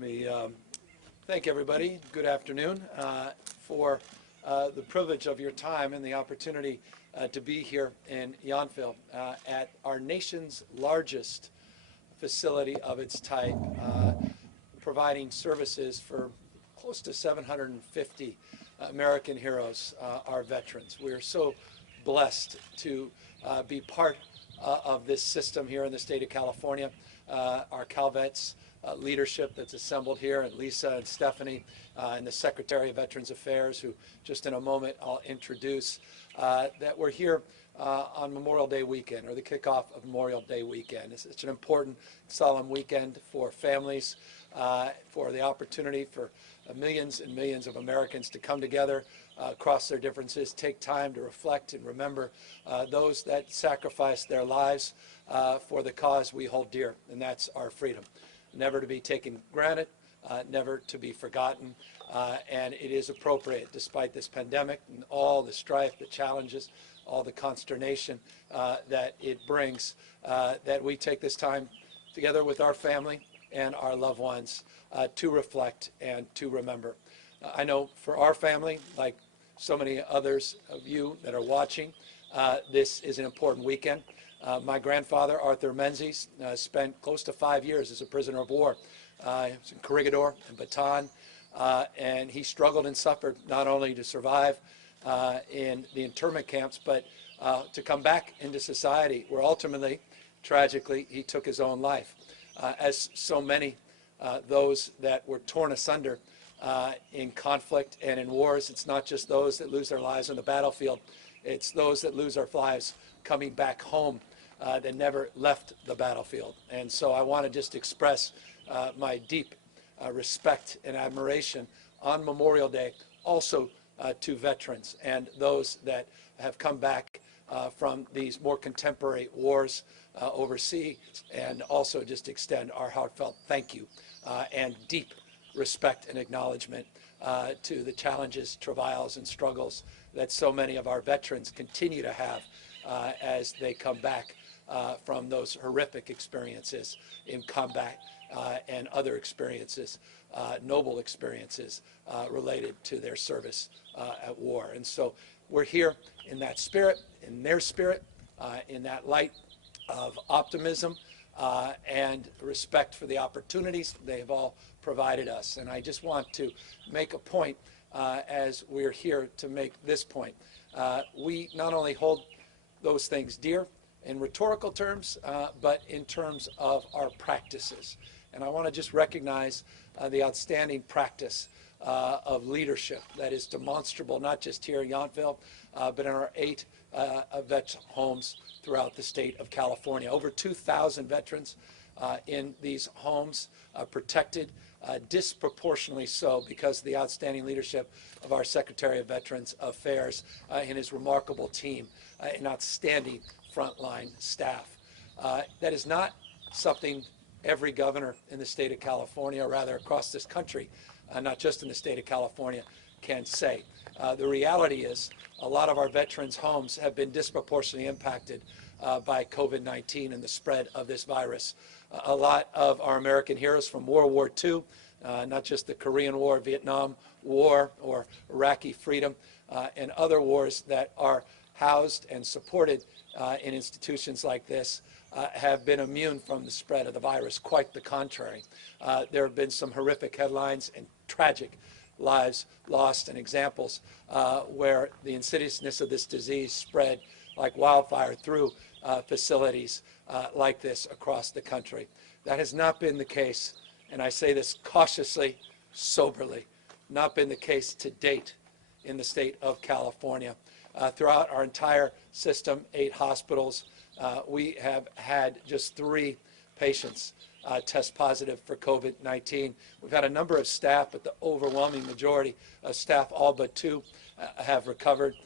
Let me thank everybody. Good afternoon for the privilege of your time and the opportunity to be here in Yountville at our nation's largest facility of its type, providing services for close to 750 American heroes, our veterans. We are so blessed to be part of this system here in the state of California. Our CalVets leadership that's assembled here, and Lisa and Stephanie and the Secretary of Veterans Affairs, who just in a moment I'll introduce, that we're here on Memorial Day weekend, or the kickoff of Memorial Day weekend. It's an important, solemn weekend for families, for the opportunity for millions and millions of Americans to come together across their differences, take time to reflect and remember those that sacrificed their lives for the cause we hold dear, and that's our freedom. Never to be taken granted, never to be forgotten, and it is appropriate, despite this pandemic and all the strife, the challenges, all the consternation that it brings, that we take this time together with our family and our loved ones to reflect and to remember. I know for our family, like so many others of you that are watching, this is an important weekend. My grandfather, Arthur Menzies, spent close to 5 years as a prisoner of war. He was in Corregidor and Bataan, and he struggled and suffered not only to survive in the internment camps, but to come back into society, where ultimately, tragically, he took his own life. As so many, those that were torn asunder in conflict and in wars, it's not just those that lose their lives on the battlefield, it's those that lose their lives coming back home that never left the battlefield. And so I want to just express my deep respect and admiration on Memorial Day also to veterans and those that have come back from these more contemporary wars overseas, and also just extend our heartfelt thank you and deep respect and acknowledgement to the challenges, travails, and struggles that so many of our veterans continue to have as they come back from those horrific experiences in combat and other experiences, noble experiences related to their service at war. And so we're here in that spirit, in their spirit, in that light of optimism and respect for the opportunities they have all provided us. And I just want to make a point as we're here to make this point. We not only hold those things dear in rhetorical terms, but in terms of our practices. And I want to just recognize the outstanding practice of leadership that is demonstrable, not just here in Yountville, but in our 8 vet homes throughout the state of California. Over 2,000 veterans in these homes protected, disproportionately so because of the outstanding leadership of our Secretary of Veterans Affairs and his remarkable team and outstanding frontline staff. That is not something every governor in the state of California, or rather across this country, not just in the state of California, can say. The reality is a lot of our veterans' homes have been disproportionately impacted by COVID-19 and the spread of this virus. A lot of our American heroes from World War II, not just the Korean War, Vietnam War, or Iraqi freedom, and other wars that are housed and supported in institutions like this, have been immune from the spread of the virus. Quite the contrary. There have been some horrific headlines and tragic lives lost, and examples where the insidiousness of this disease spread like wildfire through facilities like this across the country. That has not been the case, and I say this cautiously, soberly, not been the case to date in the state of California. Throughout our entire system, 8 hospitals, we have had just 3 patients test positive for COVID-19. We've had a number of staff, but the overwhelming majority of staff, all but 2, have recovered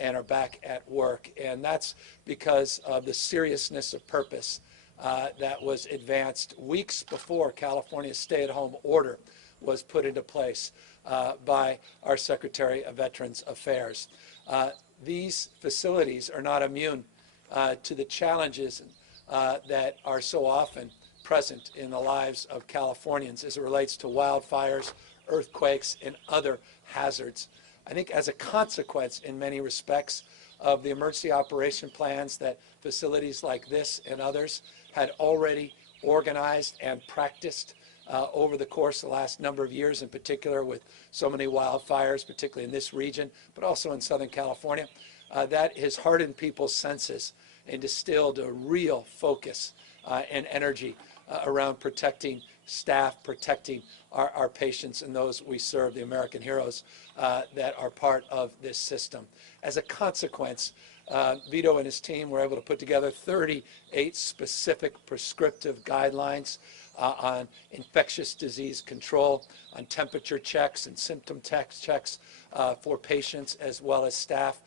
and are back at work. And that's because of the seriousness of purpose that was advanced weeks before California's stay-at-home order was put into place by our Secretary of Veterans Affairs. These facilities are not immune to the challenges that are so often present in the lives of Californians as it relates to wildfires, earthquakes, and other hazards. I think as a consequence, in many respects, of the emergency operation plans that facilities like this and others had already organized and practiced over the course of the last number of years, in particular with so many wildfires, particularly in this region, but also in Southern California, that has hardened people's senses and distilled a real focus and energy around protecting staff, protecting our patients and those we serve, the American heroes that are part of this system. As a consequence, Vito and his team were able to put together 38 specific prescriptive guidelines on infectious disease control, on temperature checks and symptom checks for patients as well as staff.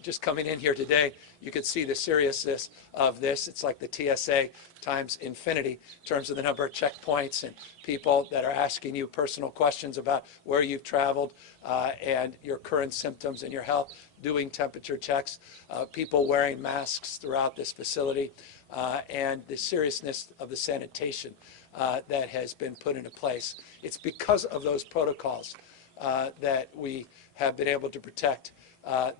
Just coming in here today, you could see the seriousness of this. It's like the TSA times infinity in terms of the number of checkpoints and people that are asking you personal questions about where you've traveled and your current symptoms and your health, doing temperature checks, people wearing masks throughout this facility, and the seriousness of the sanitation that has been put into place. It's because of those protocols that we have been able to protect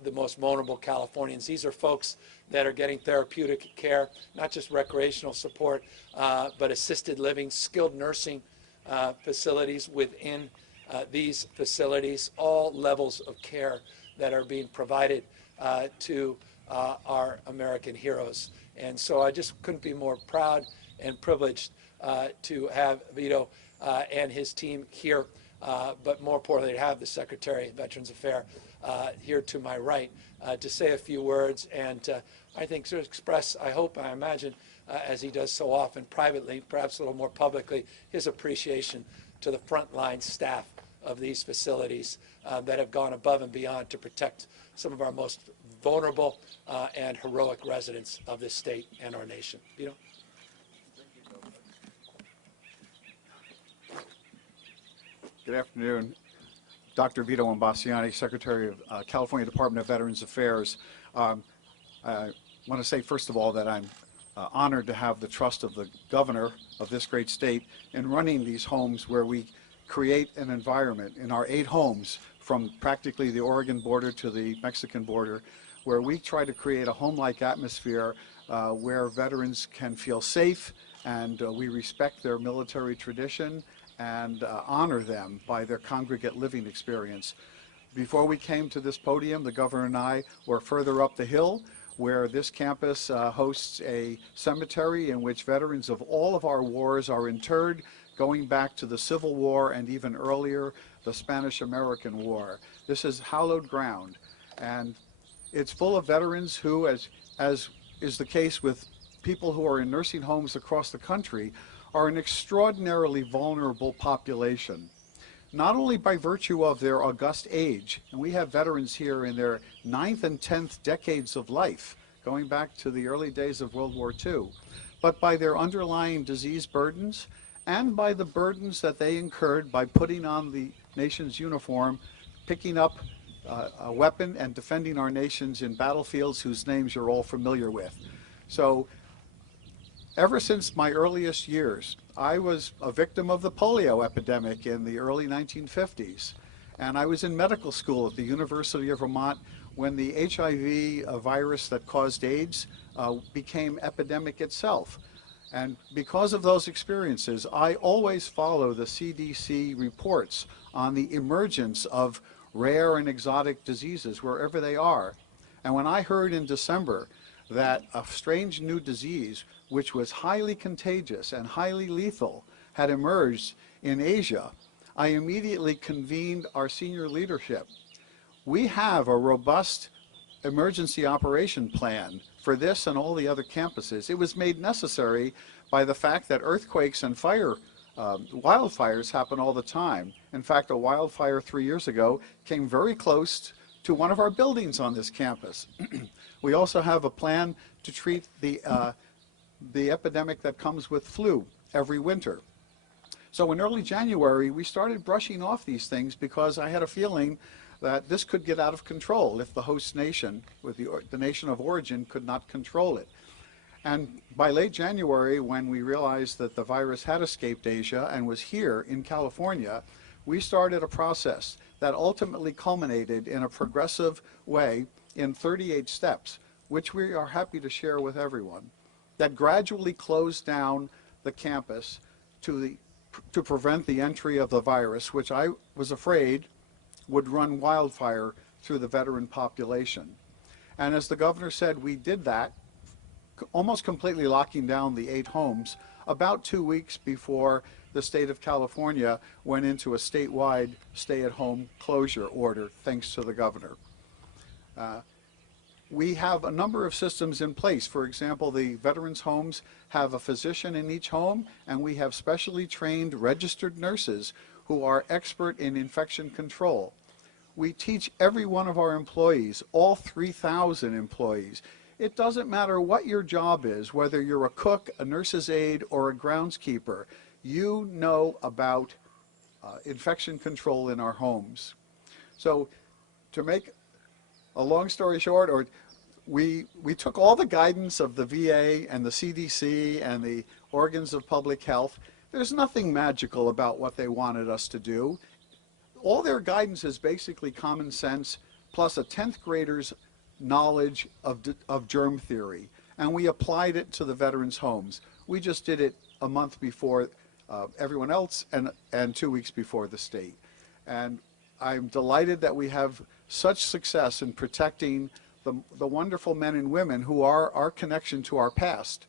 the most vulnerable Californians. These are folks that are getting therapeutic care, not just recreational support, but assisted living, skilled nursing facilities within these facilities, all levels of care that are being provided to our American heroes. And so I just couldn't be more proud and privileged to have Vito and his team here, but more importantly, to have the Secretary of Veterans Affairs here to my right to say a few words and I think to express, I hope, I imagine, as he does so often privately, perhaps a little more publicly, his appreciation to the frontline staff of these facilities that have gone above and beyond to protect some of our most vulnerable and heroic residents of this state and our nation. Vito? Good afternoon. Dr. Vito Imbasciani, Secretary of California Department of Veterans Affairs. I want to say, first of all, that I'm honored to have the trust of the governor of this great state in running these homes where we create an environment in our 8 homes from practically the Oregon border to the Mexican border, where we try to create a home-like atmosphere where veterans can feel safe and we respect their military tradition and honor them by their congregate living experience. Before we came to this podium, the governor and I were further up the hill where this campus hosts a cemetery in which veterans of all of our wars are interred, going back to the Civil War and even earlier, the Spanish-American War. This is hallowed ground, and it's full of veterans who, as is the case with people who are in nursing homes across the country, are an extraordinarily vulnerable population, not only by virtue of their august age, and we have veterans here in their 9th and 10th decades of life, going back to the early days of World War II, but by their underlying disease burdens and by the burdens that they incurred by putting on the nation's uniform, picking up a weapon and defending our nations in battlefields whose names you're all familiar with. So, ever since my earliest years, I was a victim of the polio epidemic in the early 1950s. And I was in medical school at the University of Vermont when the HIV virus that caused AIDS became epidemic itself. And because of those experiences, I always follow the CDC reports on the emergence of rare and exotic diseases wherever they are. And when I heard in December that a strange new disease, which was highly contagious and highly lethal, had emerged in Asia, I immediately convened our senior leadership. We have a robust emergency operation plan for this and all the other campuses. It was made necessary by the fact that earthquakes and wildfires happen all the time. In fact, a wildfire 3 years ago came very close to one of our buildings on this campus. We also have a plan to treat the epidemic that comes with flu every winter. So in early January, we started brushing off these things because I had a feeling that this could get out of control if the host nation, with the nation of origin, could not control it. And by late January, when we realized that the virus had escaped Asia and was here in California, we started a process that ultimately culminated in a progressive way in 38 steps, which we are happy to share with everyone, that gradually closed down the campus to prevent the entry of the virus, which I was afraid would run wildfire through the veteran population. And as the governor said, we did that, almost completely locking down the 8 homes about 2 weeks before the state of California went into a statewide stay-at-home closure order, thanks to the governor. We have a number of systems in place. For example, the veterans' homes have a physician in each home, and we have specially trained registered nurses who are expert in infection control. We teach every one of our employees, all 3,000 employees. It doesn't matter what your job is, whether you're a cook, a nurse's aide, or a groundskeeper, you know about infection control in our homes. So to make a long story short, we took all the guidance of the VA and the CDC and the organs of public health. There's nothing magical about what they wanted us to do. All their guidance is basically common sense plus a 10th grader's knowledge of germ theory, and we applied it to the veterans' homes. We just did it a month before everyone else and 2 weeks before the state. And I'm delighted that we have such success in protecting the wonderful men and women who are our connection to our past.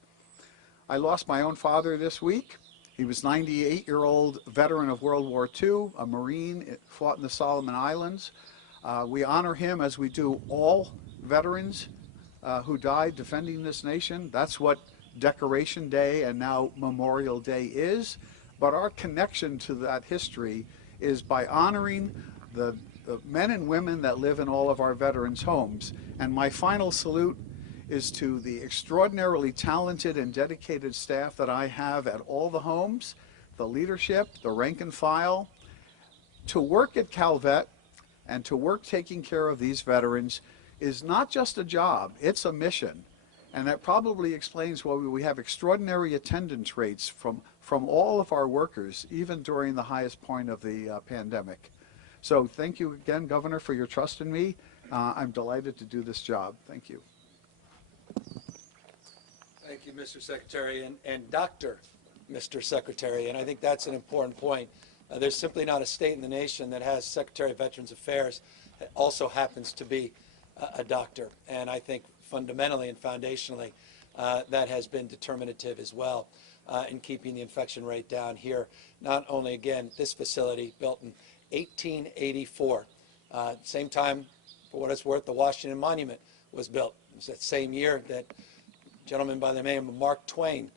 I lost my own father this week. He was a 98-year-old veteran of World War II, a Marine, fought in the Solomon Islands. We honor him as we do all veterans who died defending this nation. That's what Decoration Day and now Memorial Day is. But our connection to that history is by honoring the men and women that live in all of our veterans' homes. And my final salute is to the extraordinarily talented and dedicated staff that I have at all the homes, the leadership, the rank and file. To work at Calvet and to work taking care of these veterans is not just a job, it's a mission. And that probably explains why we have extraordinary attendance rates from all of our workers, even during the highest point of the pandemic. So thank you again, Governor, for your trust in me. I'm delighted to do this job. Thank you. Thank you, Mr. Secretary, and Dr. Mr. Secretary, and I think that's an important point. There's simply not a state in the nation that has Secretary of Veterans Affairs that also happens to be a doctor, and I think fundamentally and foundationally that has been determinative as well in keeping the infection rate down here. Not only, again, this facility built in 1884, same time, for what it's worth, the Washington Monument was built. It was that same year that a gentleman by the name of Mark Twain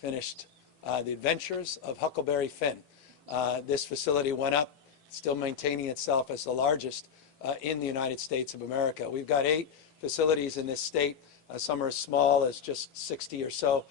finished The Adventures of Huckleberry Finn. This facility went up, still maintaining itself as the largest in the United States of America. We've got 8 facilities in this state. Some are as small as just 60 or so.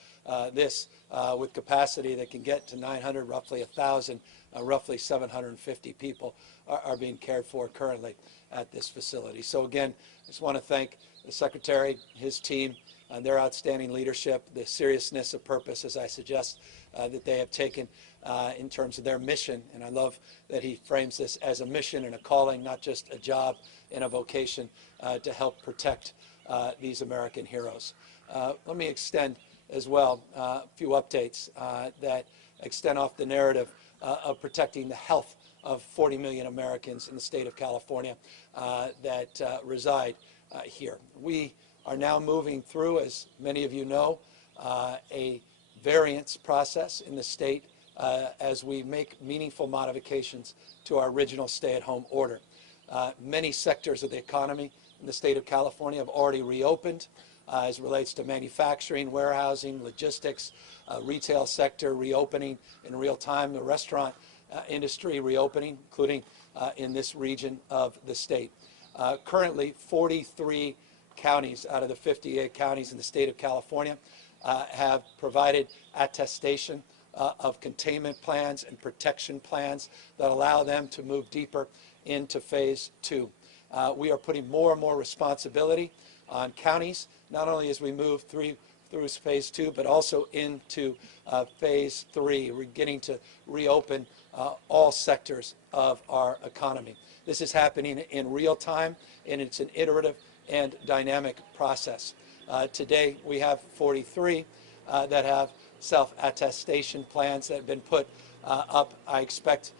With capacity that can get to 900, roughly 1,000, roughly 750 people are being cared for currently at this facility. So again, I just want to thank the Secretary, his team, and their outstanding leadership, the seriousness of purpose, as I suggest, that they have taken in terms of their mission. And I love that he frames this as a mission and a calling, not just a job and a vocation to help protect these American heroes. Let me extend as well a few updates that extend off the narrative of protecting the health of 40 million Americans in the state of California that reside here. We are now moving through, as many of you know, a variance process in the state as we make meaningful modifications to our original stay-at-home order. Many sectors of the economy in the state of California have already reopened as it relates to manufacturing, warehousing, logistics, retail sector reopening in real time, the restaurant industry reopening, including in this region of the state. Currently, 43 counties out of the 58 counties in the state of California have provided attestation of containment plans and protection plans that allow them to move deeper into phase 2. We are putting more and more responsibility on counties, not only as we move through through phase 2, but also into phase 3. We're beginning to reopen all sectors of our economy. This is happening in real time, and it's an iterative and dynamic process. Today, we have 43 that have self-attestation plans that have been put up, I expect,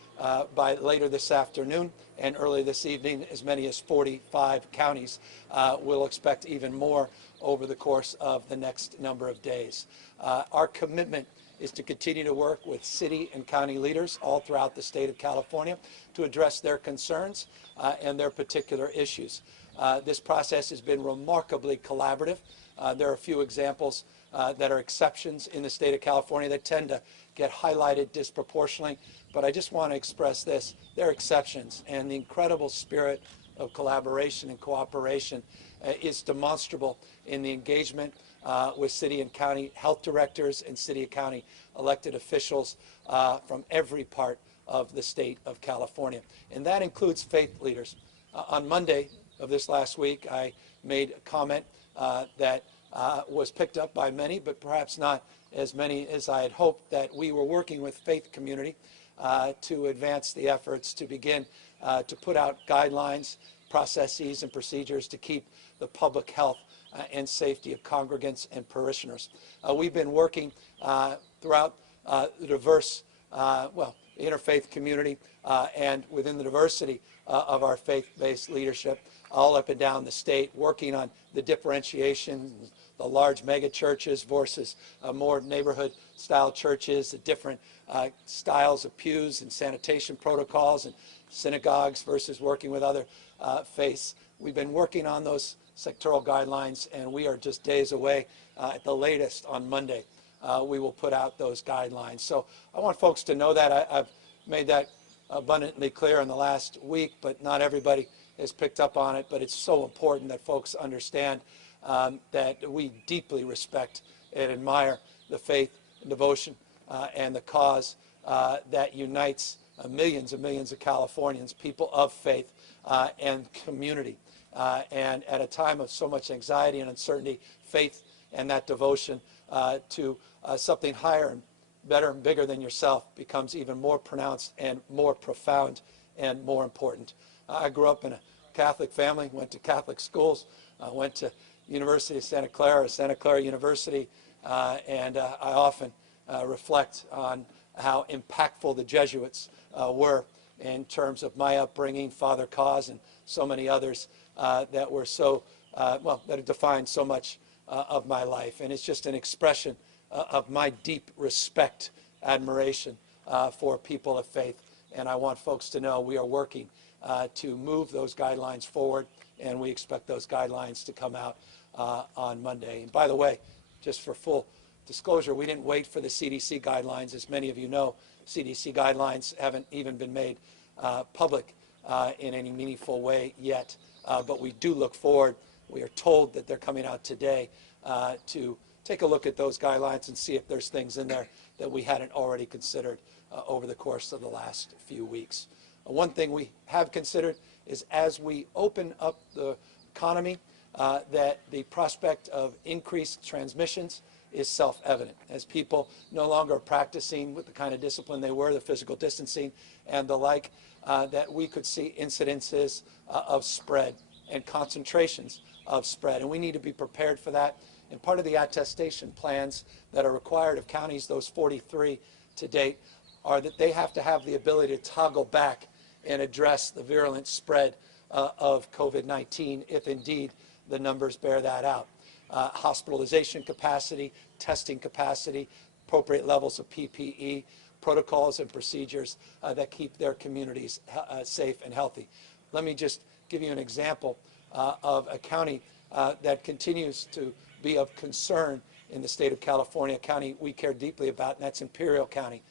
by later this afternoon and early this evening. As many as 45 counties will expect even more over the course of the next number of days. Our commitment is to continue to work with city and county leaders all throughout the state of California to address their concerns and their particular issues. This process has been remarkably collaborative. There are a few examples that are exceptions in the state of California that tend to get highlighted disproportionately, but I just want to express this. They're exceptions, and the incredible spirit of collaboration and cooperation is demonstrable in the engagement with city and county health directors and city and county elected officials from every part of the state of California. And that includes faith leaders. On Monday of this last week, I made a comment that was picked up by many, but perhaps not as many as I had hoped, that we were working with faith community to advance the efforts to begin to put out guidelines, processes, and procedures to keep the public health and safety of congregants and parishioners. We've been working throughout the diverse, interfaith community and within the diversity of our faith-based leadership all up and down the state, working on the differentiation, the large mega churches versus more neighborhood-style churches, the different styles of pews and sanitation protocols and synagogues versus working with other faiths. We've been working on those sectoral guidelines, and we are just days away. At the latest on Monday, we will put out those guidelines. So I want folks to know that. I've made that abundantly clear in the last week, but not everybody has picked up on it. But it's so important that folks understand that we deeply respect and admire the faith and devotion and the cause that unites millions and millions of Californians, people of faith and community. And at a time of so much anxiety and uncertainty, faith and that devotion to something higher and better and bigger than yourself becomes even more pronounced and more profound and more important. I grew up in a Catholic family, went to Catholic schools, went to University of Santa Clara University, and I often reflect on how impactful the Jesuits were in terms of my upbringing, Father Cause, and so many others that were so, that have defined so much of my life. And it's just an expression of my deep respect, admiration for people of faith. And I want folks to know we are working to move those guidelines forward, and we expect those guidelines to come out on Monday. And by the way, just for full disclosure, we didn't wait for the CDC guidelines. As many of you know, CDC guidelines haven't even been made public in any meaningful way yet. But we do look forward. We are told that they're coming out today to take a look at those guidelines and see if there's things in there that we hadn't already considered over the course of the last few weeks. One thing we have considered is as we open up the economy, that the prospect of increased transmissions is self-evident. As people no longer are practicing with the kind of discipline they were, the physical distancing and the like, that we could see incidences of spread and concentrations of spread. And we need to be prepared for that. And part of the attestation plans that are required of counties, those 43 to date, are that they have to have the ability to toggle back and address the virulent spread of COVID-19 if indeed the numbers bear that out. Hospitalization capacity, testing capacity, appropriate levels of PPE, protocols and procedures that keep their communities safe and healthy. Let me just give you an example of a county that continues to be of concern in the state of California, a county we care deeply about, and that's Imperial County.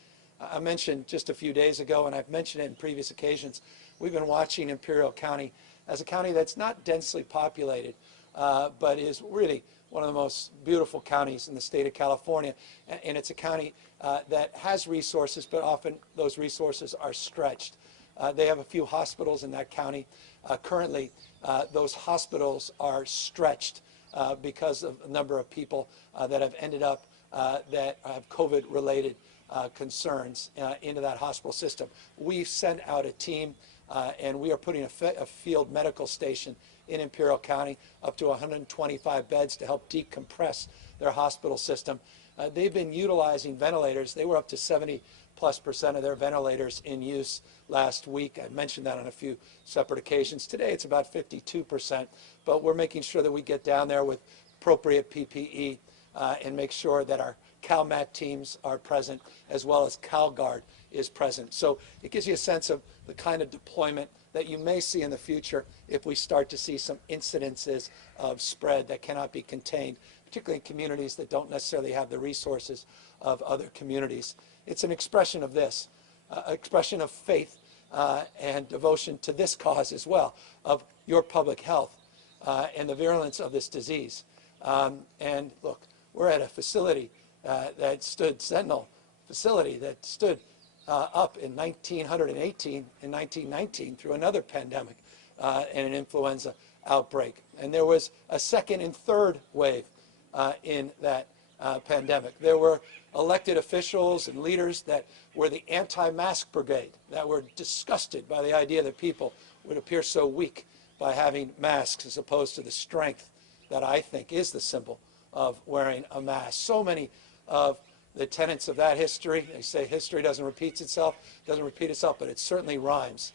I mentioned just a few days ago, and I've mentioned it in previous occasions, we've been watching Imperial County as a county that's not densely populated, but is really one of the most beautiful counties in the state of California. And it's a county that has resources, but often those resources are stretched. They have a few hospitals in that county. Currently, those hospitals are stretched because of a number of people that have ended up that have COVID-related concerns into that hospital system. We've sent out a team and we are putting a field medical station in Imperial County up to 125 beds to help decompress their hospital system. They've been utilizing ventilators. They were up to 70+% of their ventilators in use last week. I mentioned that on a few separate occasions. Today it's about 52%, but we're making sure that we get down there with appropriate PPE and make sure that our CalMat teams are present as well as CalGuard is present. So it gives you a sense of the kind of deployment that you may see in the future if we start to see some incidences of spread that cannot be contained, particularly in communities that don't necessarily have the resources of other communities. It's an expression of this, expression of faith and devotion to this cause as well, of your public health and the virulence of this disease. And look, we're at a facility that stood, Sentinel facility that stood up in 1918 and 1919 through another pandemic and an influenza outbreak. And there was a second and third wave in that pandemic. There were elected officials and leaders that were the anti-mask brigade, that were disgusted by the idea that people would appear so weak by having masks as opposed to the strength that I think is the symbol of wearing a mask. So many of the tenets of that history, they say history doesn't repeat itself, but it certainly rhymes.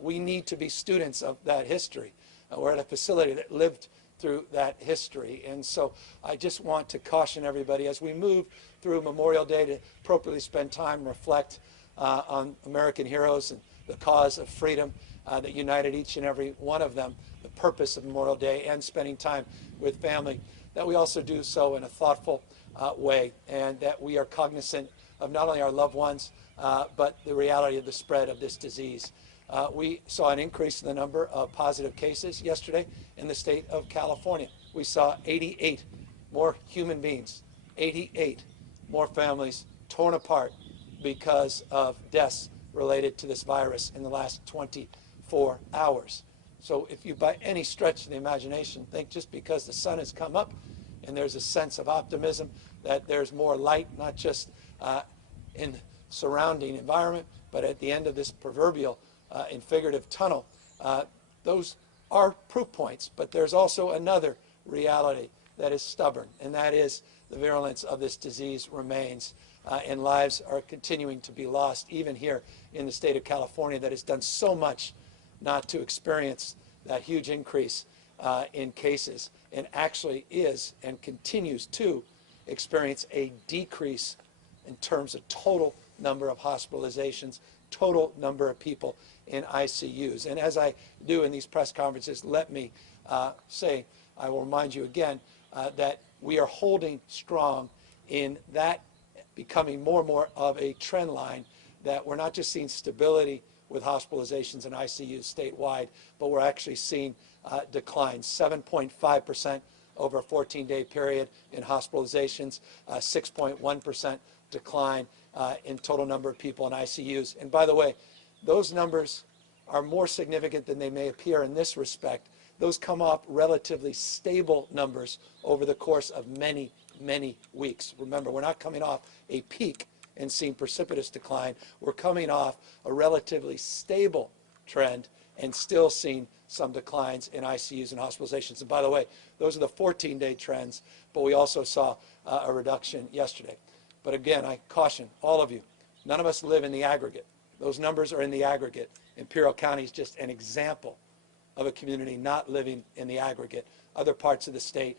We need to be students of that history. We're at a facility that lived through that history. And so I just want to caution everybody as we move through Memorial Day to appropriately spend time, reflect on American heroes and the cause of freedom that united each and every one of them, the purpose of Memorial Day, and spending time with family, that we also do so in a thoughtful way, and that we are cognizant of not only our loved ones, but the reality of the spread of this disease. We saw an increase in the number of positive cases yesterday in the state of California. We saw 88 more human beings, 88 more families torn apart because of deaths related to this virus in the last 24 hours. So if you by any stretch of the imagination think just because the sun has come up and there's a sense of optimism that there's more light, not just in the surrounding environment, but at the end of this proverbial and figurative tunnel, those are proof points. But there's also another reality that is stubborn, and that is the virulence of this disease remains, and lives are continuing to be lost, even here in the state of California that has done so much not to experience that huge increase in cases, and actually is and continues to experience a decrease in terms of total number of hospitalizations, total number of people in ICUs. And as I do in these press conferences, let me say, I will remind you again that we are holding strong in that becoming more and more of a trend line, that we're not just seeing stability with hospitalizations in ICUs statewide, but we're actually seeing declines, 7.5% over a 14-day period in hospitalizations, 6.1% decline in total number of people in ICUs. And by the way, those numbers are more significant than they may appear in this respect. Those come off relatively stable numbers over the course of many, many weeks. Remember, we're not coming off a peak and seeing precipitous decline. We're coming off a relatively stable trend and still seeing some declines in ICUs and hospitalizations. And by the way, those are the 14-day trends, but we also saw a reduction yesterday. But again, I caution all of you, none of us live in the aggregate. Those numbers are in the aggregate. Imperial County is just an example of a community not living in the aggregate. Other parts of the state,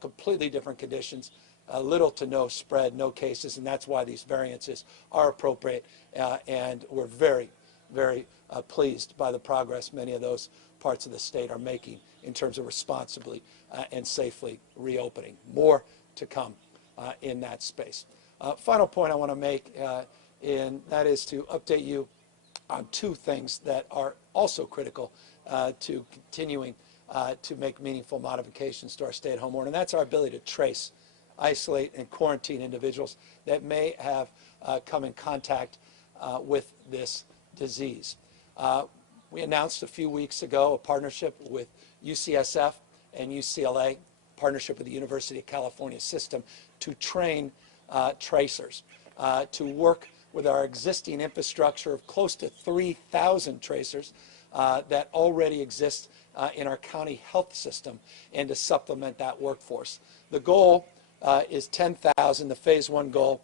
completely different conditions, little to no spread, no cases, and that's why these variances are appropriate. And we're very, very pleased by the progress many of those parts of the state are making in terms of responsibly and safely reopening. More to come in that space. Final point I want to make, and that is to update you on two things that are also critical to continuing to make meaningful modifications to our stay-at-home order, and that's our ability to trace, isolate, and quarantine individuals that may have come in contact with this disease. We announced a few weeks ago a partnership with UCSF and UCLA, partnership with the University of California system to train tracers, to work with our existing infrastructure of close to 3,000 tracers that already exist in our county health system, and to supplement that workforce. The goal is 10,000, the phase one goal,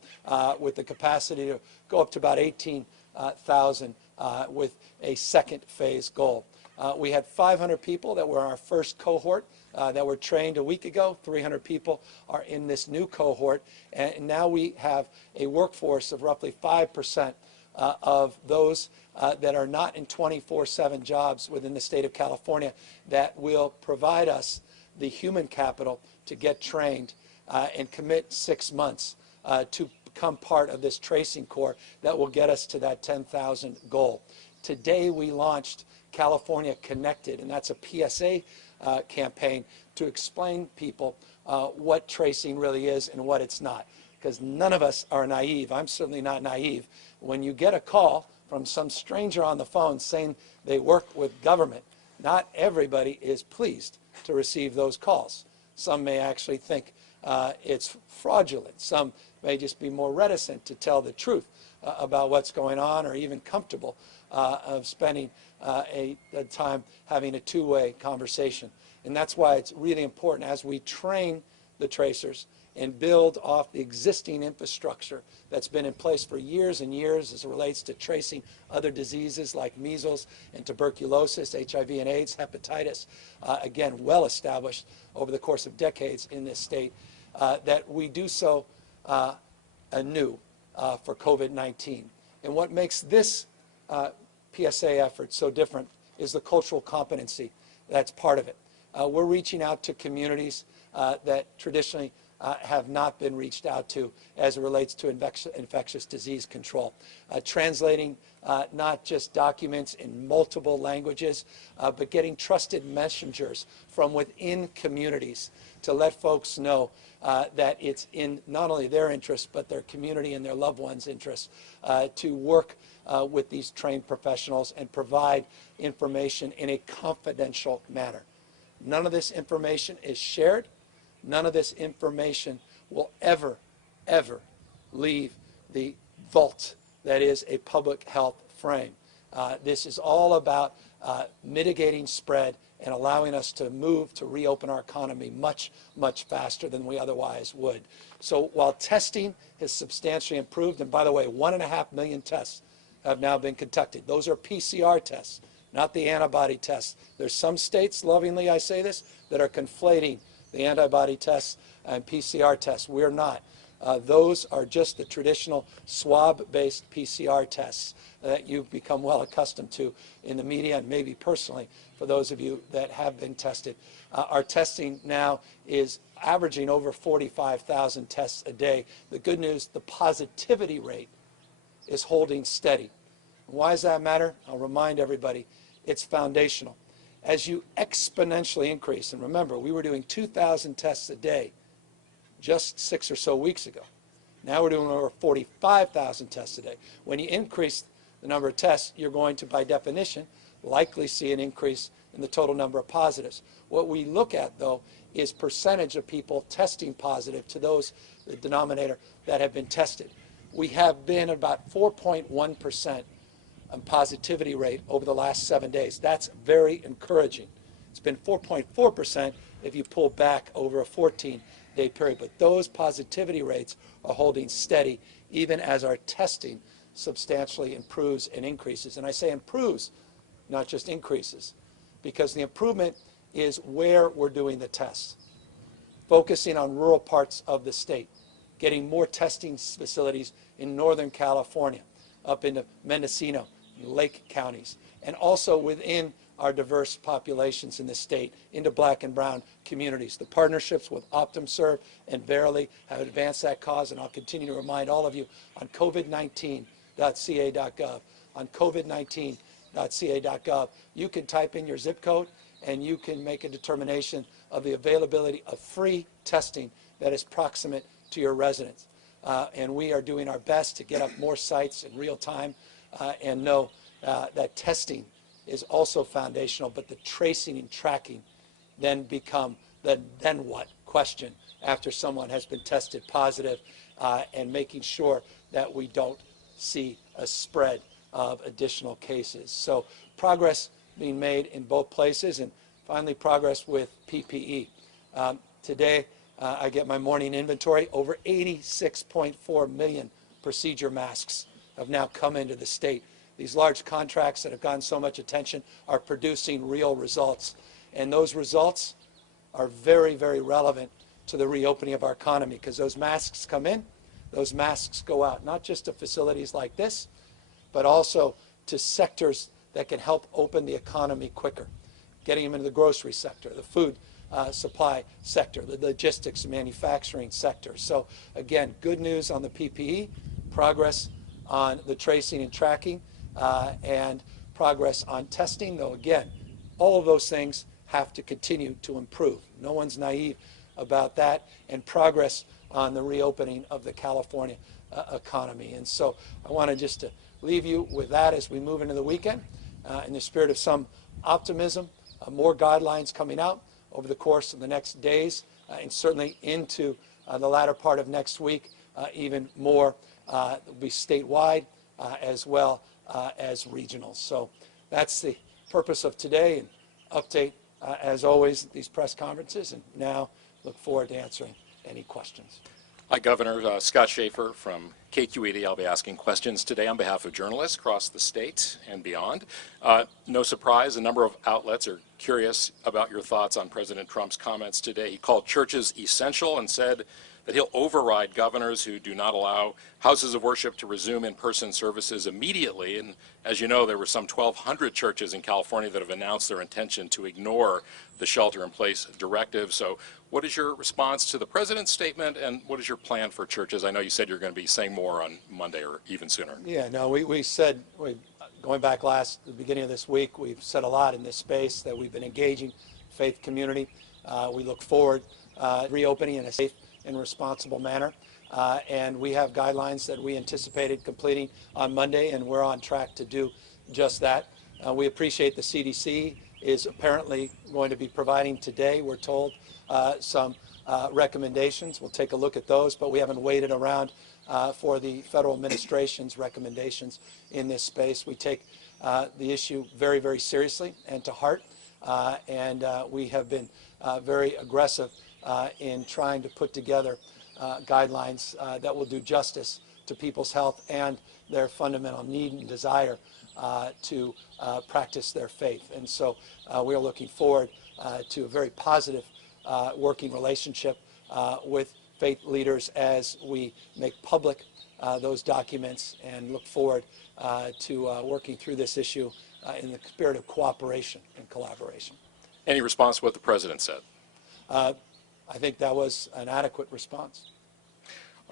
with the capacity to go up to about 18,000 with a second phase goal. We had 500 people that were our first cohort that were trained a week ago. 300 people are in this new cohort, and now we have a workforce of roughly 5% of those that are not in 24/7 jobs within the state of California that will provide us the human capital to get trained and commit 6 months to become part of this tracing corps that will get us to that 10,000 goal. Today we launched California Connected, and that's a PSA campaign to explain people what tracing really is and what it's not, because none of us are naive. I'm certainly not naive. When you get a call from some stranger on the phone saying they work with government, not everybody is pleased to receive those calls. Some may actually think it's fraudulent. Some may just be more reticent to tell the truth about what's going on, or even comfortable of spending a time having a two-way conversation. And that's why it's really important, as we train the tracers and build off the existing infrastructure that's been in place for years and years as it relates to tracing other diseases like measles and tuberculosis, HIV and AIDS, hepatitis, again, well established over the course of decades in this state, that we do so anew for COVID-19. And what makes this PSA effort so different is the cultural competency that's part of it. We're reaching out to communities that traditionally have not been reached out to as it relates to infectious disease control. Translating not just documents in multiple languages, but getting trusted messengers from within communities to let folks know that it's in not only their interest, but their community and their loved ones' interest to work with these trained professionals and provide information in a confidential manner. None of this information is shared. None of this information will ever, ever leave the vault that is a public health frame. This is all about mitigating spread and allowing us to move to reopen our economy much, much faster than we otherwise would. So while testing has substantially improved, and by the way, 1.5 million tests have now been conducted. Those are PCR tests, not the antibody tests. There's some states, lovingly I say this, that are conflating the antibody tests and PCR tests. We're not. Those are just the traditional swab-based PCR tests that you've become well accustomed to in the media, and maybe personally for those of you that have been tested. Our testing now is averaging over 45,000 tests a day. The good news, the positivity rate is holding steady. Why does that matter? I'll remind everybody, it's foundational. As you exponentially increase, and remember, we were doing 2,000 tests a day just 6 or so weeks ago. Now we're doing over 45,000 tests a day. When you increase the number of tests, you're going to, by definition, likely see an increase in the total number of positives. What we look at, though, is percentage of people testing positive to those, the denominator, that have been tested. We have been about 4.1% positivity rate over the last 7 days. That's very encouraging. It's been 4.4% if you pull back over a 14-day period. But those positivity rates are holding steady even as our testing substantially improves and increases. And I say improves, not just increases, because the improvement is where we're doing the tests, focusing on rural parts of the state, getting more testing facilities in Northern California, up into Mendocino, Lake counties, and also within our diverse populations in the state into black and brown communities. The partnerships with OptumServe and Verily have advanced that cause, and I'll continue to remind all of you on covid19.ca.gov. On covid19.ca.gov, you can type in your zip code and you can make a determination of the availability of free testing that is proximate to your residence. And we are doing our best to get up more sites in real time and know that testing is also foundational, but the tracing and tracking then become the then what question after someone has been tested positive, and making sure that we don't see a spread of additional cases. So progress being made in both places, and finally progress with PPE. Today, I get my morning inventory. Over 86.4 million procedure masks have now come into the state. These large contracts that have gotten so much attention are producing real results. And those results are very, very relevant to the reopening of our economy, because those masks come in, those masks go out, not just to facilities like this, but also to sectors that can help open the economy quicker. Getting them into the grocery sector, the food supply sector, the logistics and manufacturing sector. So again, good news on the PPE, progress on the tracing and tracking, and progress on testing, though again, all of those things have to continue to improve. No one's naive about that, and progress on the reopening of the California economy. And so I wanted just to leave you with that as we move into the weekend, in the spirit of some optimism, more guidelines coming out over the course of the next days, and certainly into the latter part of next week, even more will be statewide as well as regional. So that's the purpose of today, and update, as always, these press conferences, and now look forward to answering any questions. Hi, Governor. Scott Schaefer from KQED. I'll be asking questions today on behalf of journalists across the state and beyond. No surprise, a number of outlets are curious about your thoughts on President Trump's comments today. He called churches essential and said that he'll override governors who do not allow houses of worship to resume in-person services immediately. And as you know, there were some 1,200 churches in California that have announced their intention to ignore the shelter-in-place directive. So what is your response to the president's statement, and what is your plan for churches? I know you said you're going to be saying more on Monday or even sooner. Yeah, no, we said, going back the beginning of this week, we've said a lot in this space that we've been engaging faith community. We look forward reopening in a safe and responsible manner. And we have guidelines that we anticipated completing on Monday, and we're on track to do just that. We appreciate the CDC is apparently going to be providing today, we're told, some recommendations. We'll take a look at those, but we haven't waited around for the federal administration's recommendations in this space. We take the issue very, very seriously and to heart, and we have been very aggressive in trying to put together guidelines that will do justice to people's health and their fundamental need and desire to practice their faith. And so we are looking forward to a very positive working relationship with faith leaders as we make public those documents, and look forward to working through this issue in the spirit of cooperation and collaboration. Any response to what the president said? I think that was an adequate response.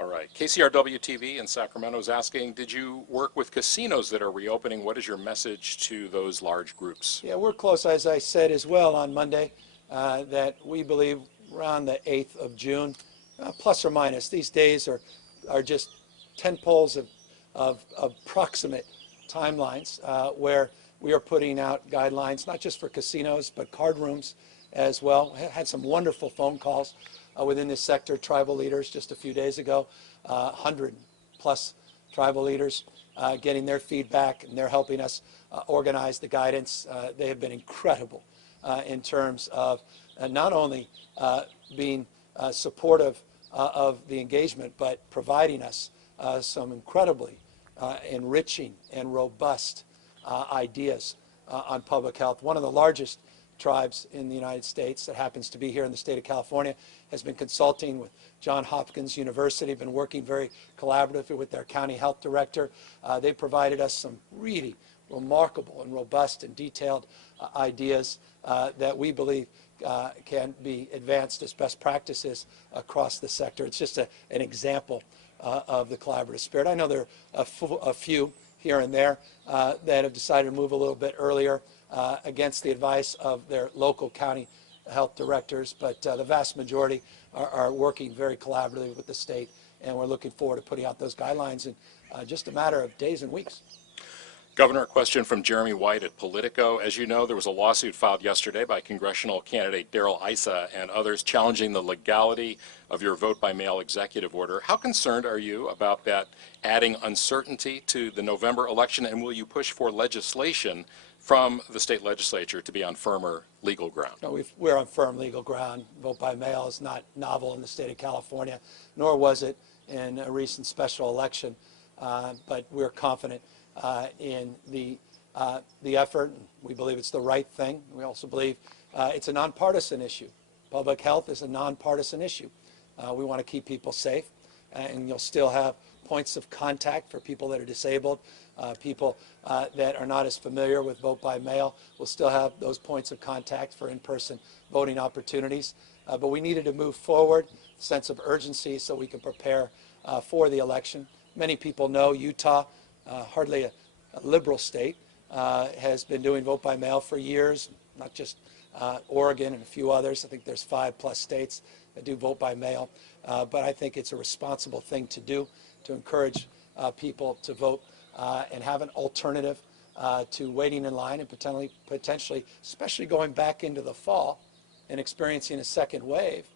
All right. KCRW-TV in Sacramento is asking, did you work with casinos that are reopening? What is your message to those large groups? Yeah, we're close, as I said as well on Monday, that we believe around the 8th of June, plus or minus. These days are just 10 poles of approximate timelines where we are putting out guidelines, not just for casinos, but card rooms as well. Had some wonderful phone calls within this sector, tribal leaders just a few days ago, 100 plus tribal leaders getting their feedback, and they're helping us organize the guidance. They have been incredible in terms of not only being supportive of the engagement, but providing us some incredibly enriching and robust ideas on public health. One of the largest tribes in the United States that happens to be here in the state of California has been consulting with Johns Hopkins University, been working very collaboratively with their county health director. They provided us some really remarkable and robust and detailed ideas that we believe can be advanced as best practices across the sector. It's just an example of the collaborative spirit. I know there are a few here and there that have decided to move a little bit earlier against the advice of their local county health directors, but the vast majority are working very collaboratively with the state, and we're looking forward to putting out those guidelines in just a matter of days and weeks. Governor, a question from Jeremy White at Politico. As you know, there was a lawsuit filed yesterday by congressional candidate Darrell Issa and others challenging the legality of your vote-by-mail executive order. How concerned are you about that adding uncertainty to the November election, and will you push for legislation from the state legislature to be on firmer legal ground? No, we're on firm legal ground. Vote by mail is not novel in the state of California, nor was it in a recent special election. But we're confident in the effort. We believe it's the right thing. We also believe it's a nonpartisan issue. Public health is a nonpartisan issue. We want to keep people safe, and you'll still have points of contact for people that are disabled. People that are not as familiar with vote by mail will still have those points of contact for in-person voting opportunities. But we needed to move forward, sense of urgency, so we can prepare for the election. Many people know Utah, hardly a liberal state, has been doing vote by mail for years, not just Oregon and a few others. I think there's 5+ states that do vote by mail. But I think it's a responsible thing to do, to encourage people to vote and have an alternative to waiting in line and potentially, especially going back into the fall and experiencing a second wave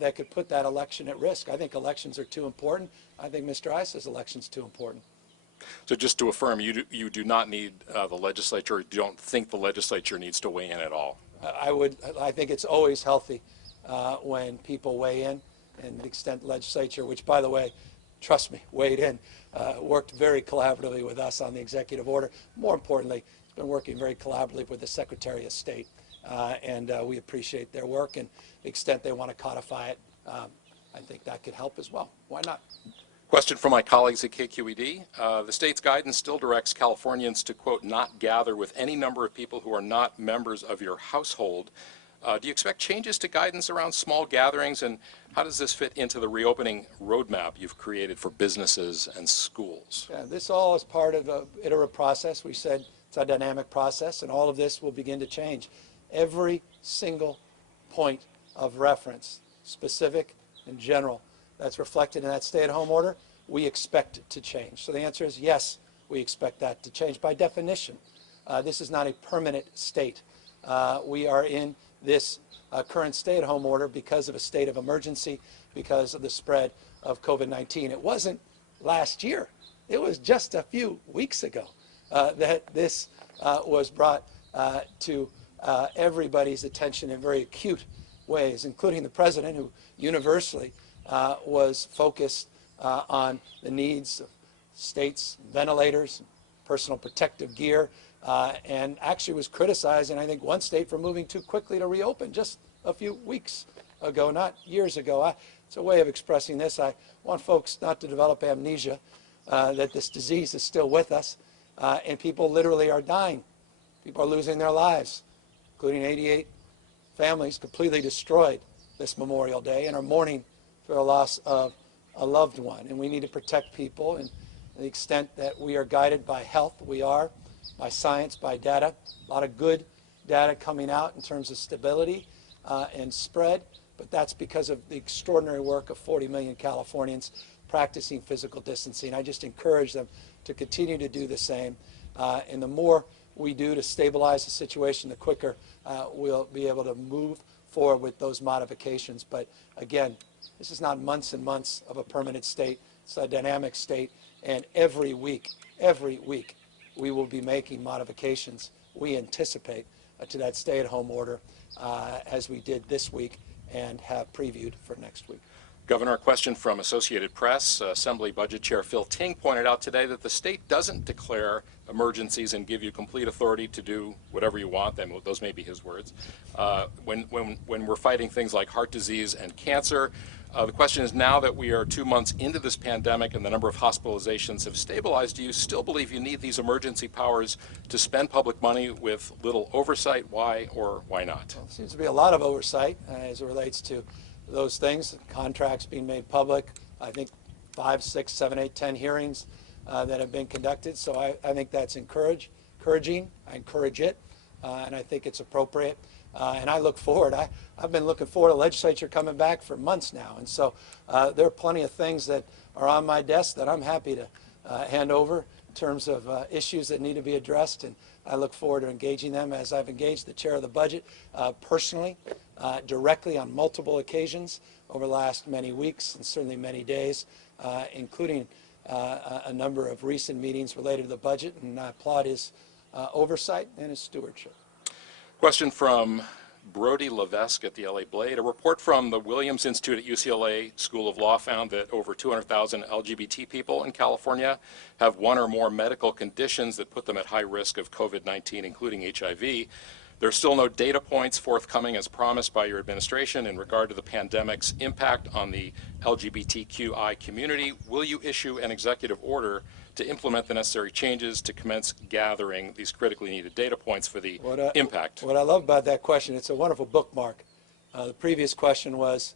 that could put that election at risk. I think elections are too important. I think Mr. Issa's election's too important. So just to affirm, you do not need the legislature, or you don't think the legislature needs to weigh in at all? I think it's always healthy when people weigh in, and the extent the legislature, which by the way, trust me, weighed in, worked very collaboratively with us on the executive order. More importantly, it's been working very collaboratively with the Secretary of State, and we appreciate their work, and the extent they want to codify it, I think that could help as well. Why not? Question from my colleagues at KQED. The state's guidance still directs Californians to, quote, not gather with any number of people who are not members of your household. Do you expect changes to guidance around small gatherings, and how does this fit into the reopening roadmap you've created for businesses and schools? Yeah, this all is part of an iterative process. We said it's a dynamic process, and all of this will begin to change. Every single point of reference, specific and general, that's reflected in that stay-at-home order, we expect to change. So the answer is yes, we expect that to change. By definition, this is not a permanent state. We are in this current stay-at-home order because of a state of emergency, because of the spread of COVID-19. It wasn't last year. It was just a few weeks ago that this was brought to everybody's attention in very acute ways, including the president, who universally was focused on the needs of states, ventilators, personal protective gear, and actually was criticizing, I think, one state for moving too quickly to reopen just a few weeks ago, not years ago. It's a way of expressing this. I want folks not to develop amnesia, that this disease is still with us, and people literally are dying. People are losing their lives, including 88 families completely destroyed this Memorial Day and are mourning for the loss of a loved one. And we need to protect people, and to the extent that we are guided by health, we are, by science, by data. A lot of good data coming out in terms of stability and spread, but that's because of the extraordinary work of 40 million Californians practicing physical distancing. I just encourage them to continue to do the same, and the more we do to stabilize the situation, the quicker we'll be able to move forward with those modifications. But again, this is not months and months of a permanent state. It's a dynamic state, and every week, we will be making modifications, we anticipate, to that stay-at-home order as we did this week and have previewed for next week. Governor, a question from Associated Press. Assembly Budget Chair Phil Ting pointed out today that the state doesn't declare emergencies and give you complete authority to do whatever you want. Those may be his words. When we're fighting things like heart disease and cancer, the question is, now that we are 2 months into this pandemic and the number of hospitalizations have stabilized, do you still believe you need these emergency powers to spend public money with little oversight? Why or why not? Well, there seems to be a lot of oversight as it relates to those things, contracts being made public. I think 5, 6, 7, 8, 10 hearings that have been conducted. So I think that's encouraging. I encourage it, and I think it's appropriate. And I look forward. I've been looking forward to the legislature coming back for months now. And so there are plenty of things that are on my desk that I'm happy to hand over terms of issues that need to be addressed, and I look forward to engaging them as I've engaged the chair of the budget personally, directly on multiple occasions over the last many weeks and certainly many days, including a number of recent meetings related to the budget, and I applaud his oversight and his stewardship. Question from Brody Levesque at the LA Blade. A report from the Williams Institute at UCLA School of Law found that over 200,000 LGBT people in California have one or more medical conditions that put them at high risk of COVID-19, including HIV. There are still no data points forthcoming as promised by your administration in regard to the pandemic's impact on the LGBTQI community. Will you issue an executive order to implement the necessary changes to commence gathering these critically needed data points for the impact? What I love about that question, it's a wonderful bookmark. The previous question was,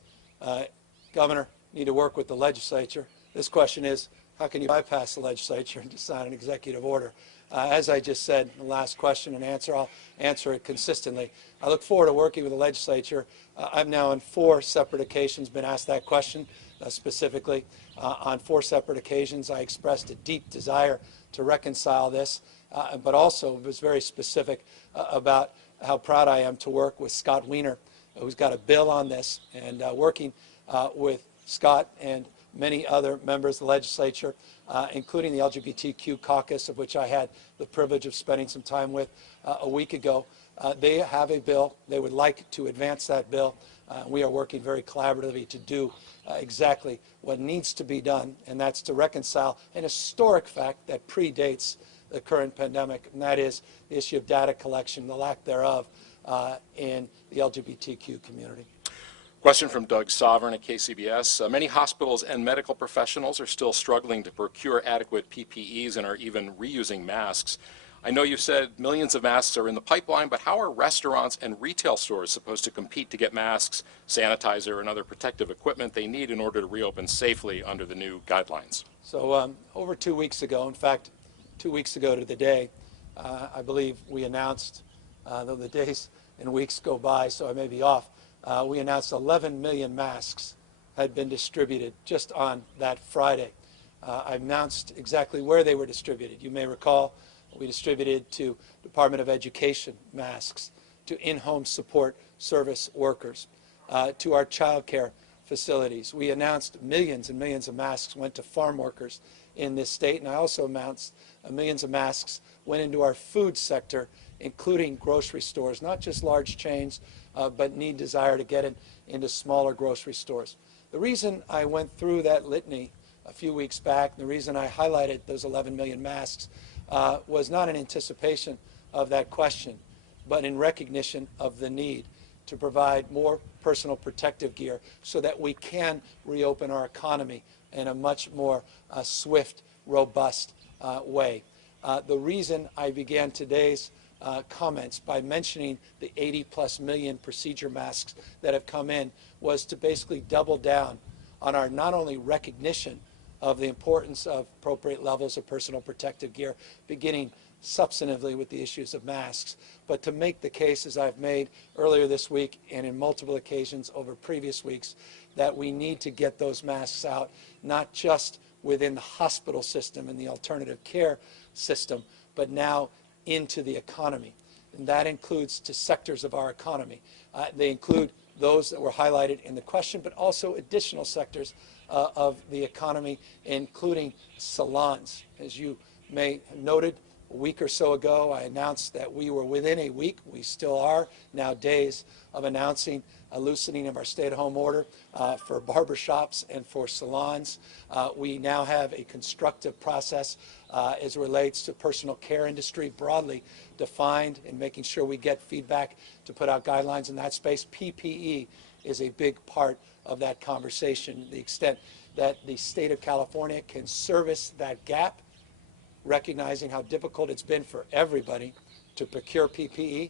Governor, you need to work with the legislature. This question is, how can you bypass the legislature and decide an executive order? As I just said in the last question and answer, I'll answer it consistently. I look forward to working with the legislature. I've now on 4 separate occasions been asked that question specifically. On 4 separate occasions, I expressed a deep desire to reconcile this, but also was very specific about how proud I am to work with Scott Wiener, who's got a bill on this, and working with Scott and many other members of the legislature, including the LGBTQ caucus, of which I had the privilege of spending some time with a week ago. They have a bill. They would like to advance that bill. We are working very collaboratively to do exactly what needs to be done, and that's to reconcile an historic fact that predates the current pandemic, and that is the issue of data collection, the lack thereof in the LGBTQ community. Question from Doug Sovereign at KCBS. Many hospitals and medical professionals are still struggling to procure adequate PPEs and are even reusing masks. I know you said millions of masks are in the pipeline, but how are restaurants and retail stores supposed to compete to get masks, sanitizer, and other protective equipment they need in order to reopen safely under the new guidelines? So over 2 weeks ago, in fact, 2 weeks ago to the day, I believe we announced, though the days and weeks go by, so I may be off, we announced 11 million masks had been distributed just on that Friday. I announced exactly where they were distributed. You may recall we distributed to Department of Education masks, to in-home support service workers, to our child care facilities. We announced millions and millions of masks went to farm workers in this state, and I also announced millions of masks went into our food sector, including grocery stores, not just large chains, but desire to get it into smaller grocery stores. The reason I went through that litany a few weeks back, the reason I highlighted those 11 million masks was not in anticipation of that question, but in recognition of the need to provide more personal protective gear so that we can reopen our economy in a much more swift, robust way. The reason I began today's comments by mentioning the 80+ million procedure masks that have come in was to basically double down on our not only recognition of the importance of appropriate levels of personal protective gear, beginning substantively with the issues of masks, but to make the case, as I've made earlier this week and in multiple occasions over previous weeks, that we need to get those masks out, not just within the hospital system and the alternative care system, but now into the economy. And that includes to sectors of our economy. They include those that were highlighted in the question, but also additional sectors of the economy, including salons. As you may have noted, a week or so ago, I announced that we were within a week, we still are, now days, of announcing a loosening of our stay-at-home order for barbershops and for salons. We now have a constructive process as it relates to personal care industry, broadly defined, in making sure we get feedback to put out guidelines in that space. PPE is a big part of that conversation, the extent that the state of California can service that gap, recognizing how difficult it's been for everybody to procure PPE.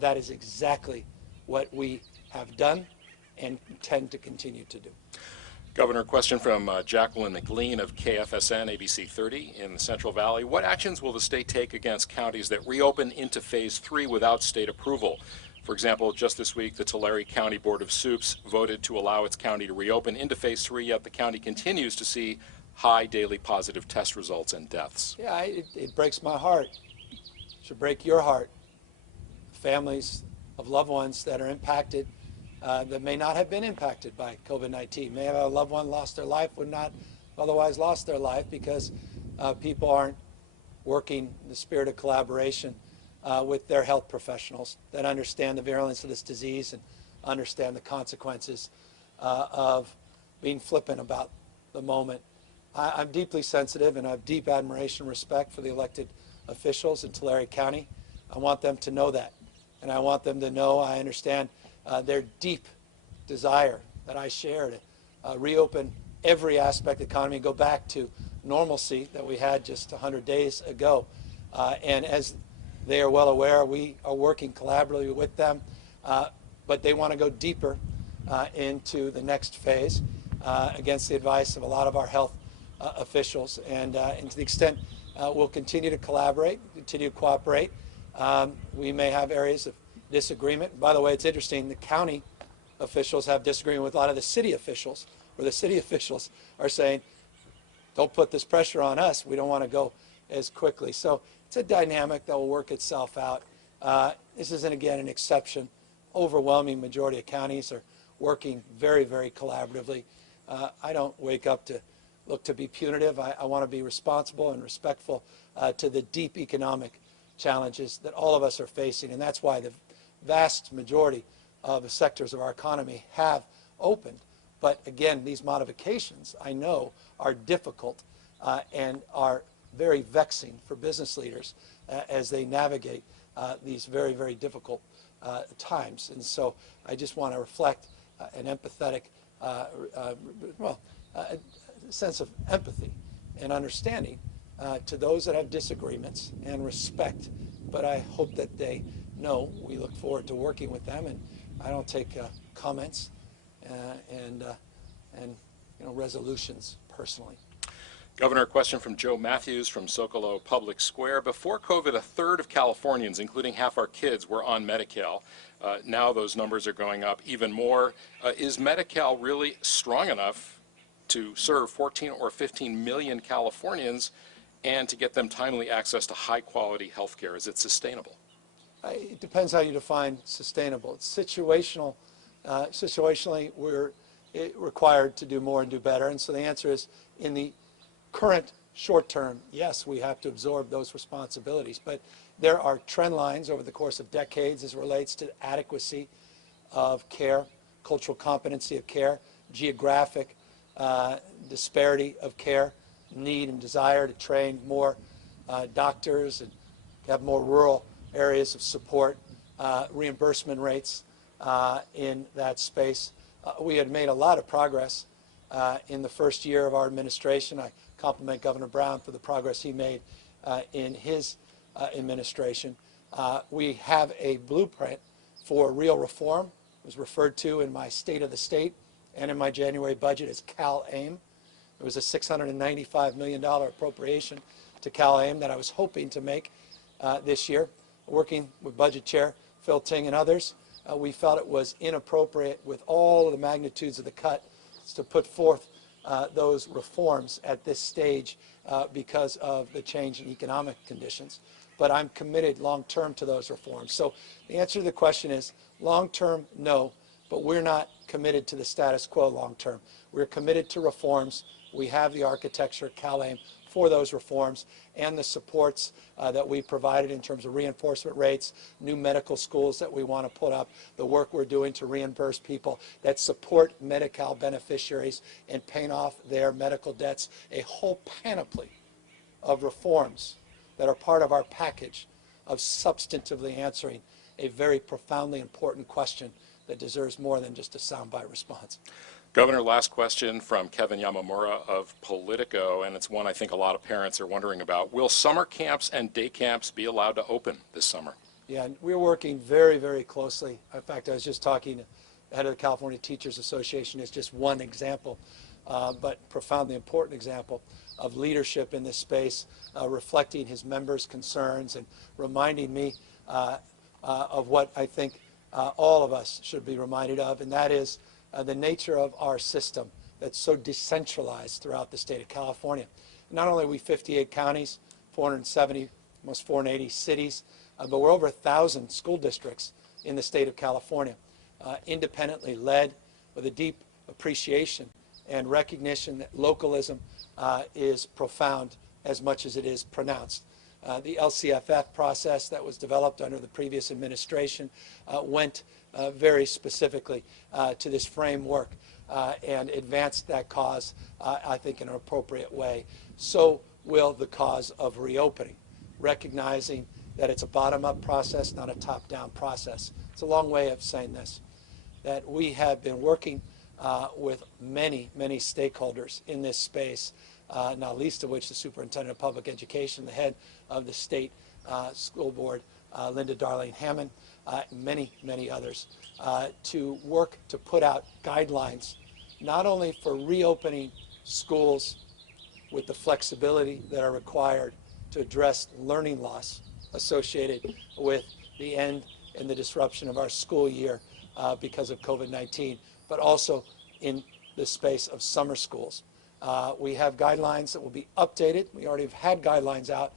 That is exactly what we have done and intend to continue to do. Governor, a question from Jacqueline McLean of KFSN ABC 30 in the Central Valley. What actions will the state take against counties that reopen into Phase 3 without state approval? For example, just this week, the Tulare County Board of Soups voted to allow its county to reopen into Phase 3, yet the county continues to see high daily positive test results and deaths. Yeah, it breaks my heart. It should break your heart. Families of loved ones that are impacted that may not have been impacted by COVID-19. May have a loved one lost their life, would not otherwise lost their life because people aren't working in the spirit of collaboration with their health professionals that understand the virulence of this disease and understand the consequences of being flippant about the moment. I'm deeply sensitive and I have deep admiration and respect for the elected officials in Tulare County. I want them to know that. And I want them to know I understand their deep desire that I share to reopen every aspect of the economy and go back to normalcy that we had just 100 days ago. And as they are well aware, we are working collaboratively with them, but they want to go deeper into the next phase against the advice of a lot of our health officials. And to the extent we'll continue to collaborate, continue to cooperate, we may have areas of disagreement. By the way, it's interesting, the county officials have disagreement with a lot of the city officials, where the city officials are saying, don't put this pressure on us, we don't want to go as quickly. So it's a dynamic that will work itself out. This isn't, again, an exception. Overwhelming majority of counties are working very, very collaboratively. I don't wake up to look to be punitive. I want to be responsible and respectful to the deep economic challenges that all of us are facing, and that's why the vast majority of the sectors of our economy have opened. But again, these modifications, I know, are difficult and are very vexing for business leaders as they navigate these very, very difficult times. And so I just want to reflect an empathetic, a sense of empathy and understanding to those that have disagreements and respect. But I hope that they know we look forward to working with them, and I don't take comments and resolutions personally. Governor, a question from Joe Matthews from Socolow Public Square. Before COVID, a third of Californians, including half our kids, were on Medi-Cal. Now those numbers are going up even more. Is Medi-Cal really strong enough to serve 14 or 15 million Californians and to get them timely access to high-quality health care? Is it sustainable? It depends how you define sustainable. It's situational. Situationally, we're required to do more and do better. And so the answer is, in the current short term, yes, we have to absorb those responsibilities. But there are trend lines over the course of decades as it relates to adequacy of care, cultural competency of care, geographic disparity of care, need and desire to train more doctors and have more rural areas of support, reimbursement rates in that space. We had made a lot of progress in the first year of our administration. I compliment Governor Brown for the progress he made in his administration. We have a blueprint for real reform. It was referred to in my State of the State and in my January budget as CalAIM. It was a $695 million appropriation to CalAIM that I was hoping to make this year. Working with Budget Chair Phil Ting and others, we felt it was inappropriate with all of the magnitudes of the cut to put forth those reforms at this stage because of the change in economic conditions. But I'm committed long-term to those reforms. So the answer to the question is long-term, no, but we're not committed to the status quo long-term. We're committed to reforms. We have the architecture, CalAIM, for those reforms and the supports that we provided in terms of reinforcement rates, new medical schools that we want to put up, the work we're doing to reimburse people that support Medi-Cal beneficiaries and paying off their medical debts, a whole panoply of reforms that are part of our package of substantively answering a very profoundly important question that deserves more than just a soundbite response. Governor, last question from Kevin Yamamura of Politico, and it's one I think a lot of parents are wondering about. Will summer camps and day camps be allowed to open this summer? Yeah, we're working very, very closely. In fact, I was just talking to the head of the California Teachers Association as just one example, but profoundly important example of leadership in this space, reflecting his members' concerns and reminding me of what I think all of us should be reminded of, and that is the nature of our system that's so decentralized throughout the state of California. Not only are we 58 counties, 470, almost 480 cities, but we're over 1,000 school districts in the state of California, independently led, with a deep appreciation and recognition that localism is profound as much as it is pronounced. The LCFF process that was developed under the previous administration went very specifically to this framework and advanced that cause, I think, in an appropriate way. So will the cause of reopening, recognizing that it's a bottom-up process, not a top-down process. It's a long way of saying this, that we have been working with many, many stakeholders in this space, not least of which the Superintendent of Public Education, the head of the state school board, Linda Darlene Hammond, many, many others, to work to put out guidelines, not only for reopening schools with the flexibility that are required to address learning loss associated with the end and the disruption of our school year because of COVID-19, but also in the space of summer schools. We have guidelines that will be updated. We already have had guidelines out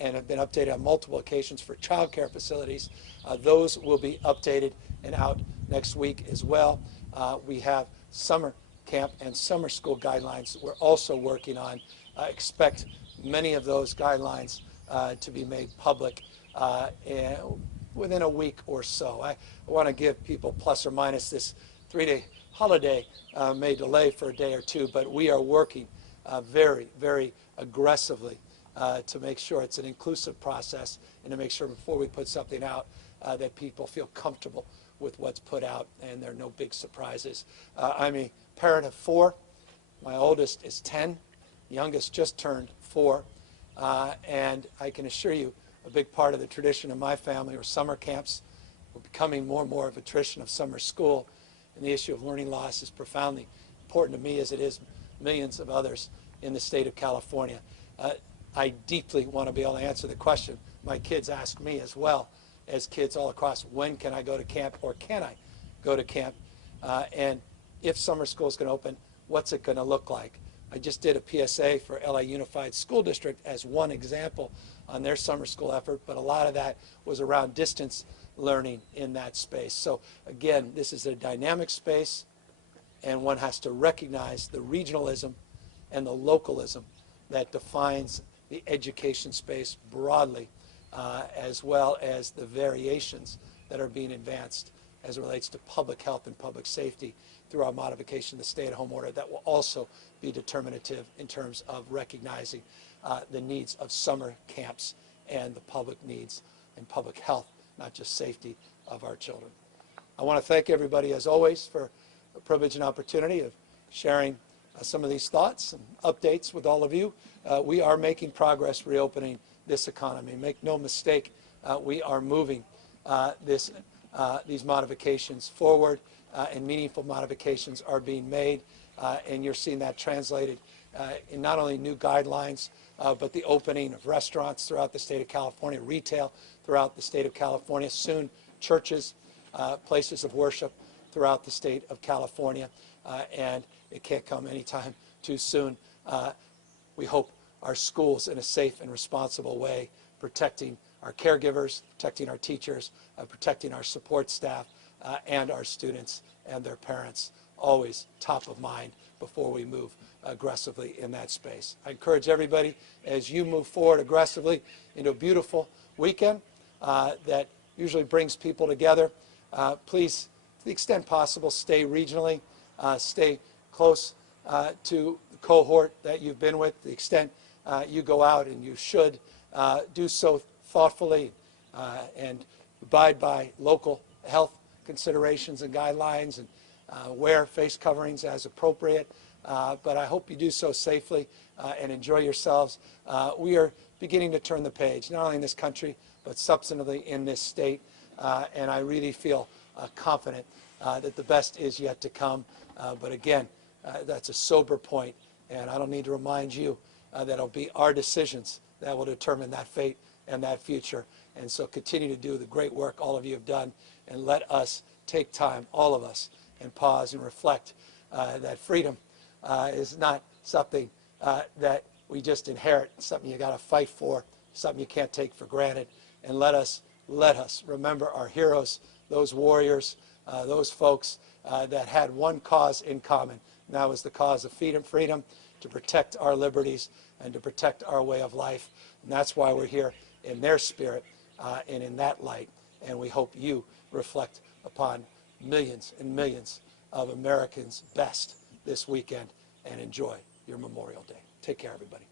and have been updated on multiple occasions for child care facilities. Those will be updated and out next week as well. We have summer camp and summer school guidelines that we're also working on. Expect many of those guidelines to be made public within a week or so. I want to give people plus or minus this 3-day holiday may delay for a day or two, but we are working very, very aggressively to make sure it's an inclusive process and to make sure before we put something out that people feel comfortable with what's put out and there are no big surprises. I'm a parent of 4. My oldest is 10. Youngest just turned 4. And I can assure you a big part of the tradition of my family are summer camps. We're becoming more and more of a tradition of summer school. And the issue of learning loss is profoundly important to me as it is millions of others in the state of California. I deeply want to be able to answer the question my kids ask me as well as kids all across, when can I go to camp or can I go to camp? And if summer school is going to open, what's it going to look like? I just did a PSA for LA Unified School District as one example on their summer school effort, but a lot of that was around distance learning in that space. So again, this is a dynamic space, and one has to recognize the regionalism and the localism that defines the education space broadly, as well as the variations that are being advanced as it relates to public health and public safety through our modification of the stay-at-home order that will also be determinative in terms of recognizing the needs of summer camps and the public needs and public health, not just safety of our children. I want to thank everybody, as always, for the privilege and opportunity of sharing some of these thoughts and updates with all of you. We are making progress reopening this economy. Make no mistake, we are moving these modifications forward, and meaningful modifications are being made, and you're seeing that translated in not only new guidelines, but the opening of restaurants throughout the state of California, retail throughout the state of California, soon churches, places of worship throughout the state of California, and it can't come anytime too soon. We hope our schools in a safe and responsible way, protecting our caregivers, protecting our teachers, protecting our support staff, and our students and their parents, always top of mind before we move aggressively in that space. I encourage everybody, as you move forward aggressively into a beautiful weekend that usually brings people together, please, to the extent possible, stay regionally, stay close to the cohort that you've been with. To the extent you go out, and you should do so thoughtfully and abide by local health considerations and guidelines, and wear face coverings as appropriate. But I hope you do so safely and enjoy yourselves. We are beginning to turn the page, not only in this country, but substantively in this state. And I really feel confident that the best is yet to come. But again, that's a sober point, and I don't need to remind you that it'll be our decisions that will determine that fate and that future. And so continue to do the great work all of you have done, and let us take time, all of us, and pause and reflect that freedom is not something that we just inherit, something you got to fight for, something you can't take for granted. And let us remember our heroes, those warriors, those folks that had one cause in common, and that was the cause of freedom, to protect our liberties and to protect our way of life. And that's why we're here in their spirit and in that light. And we hope you reflect upon millions and millions of Americans' best this weekend and enjoy your Memorial Day. Take care, everybody.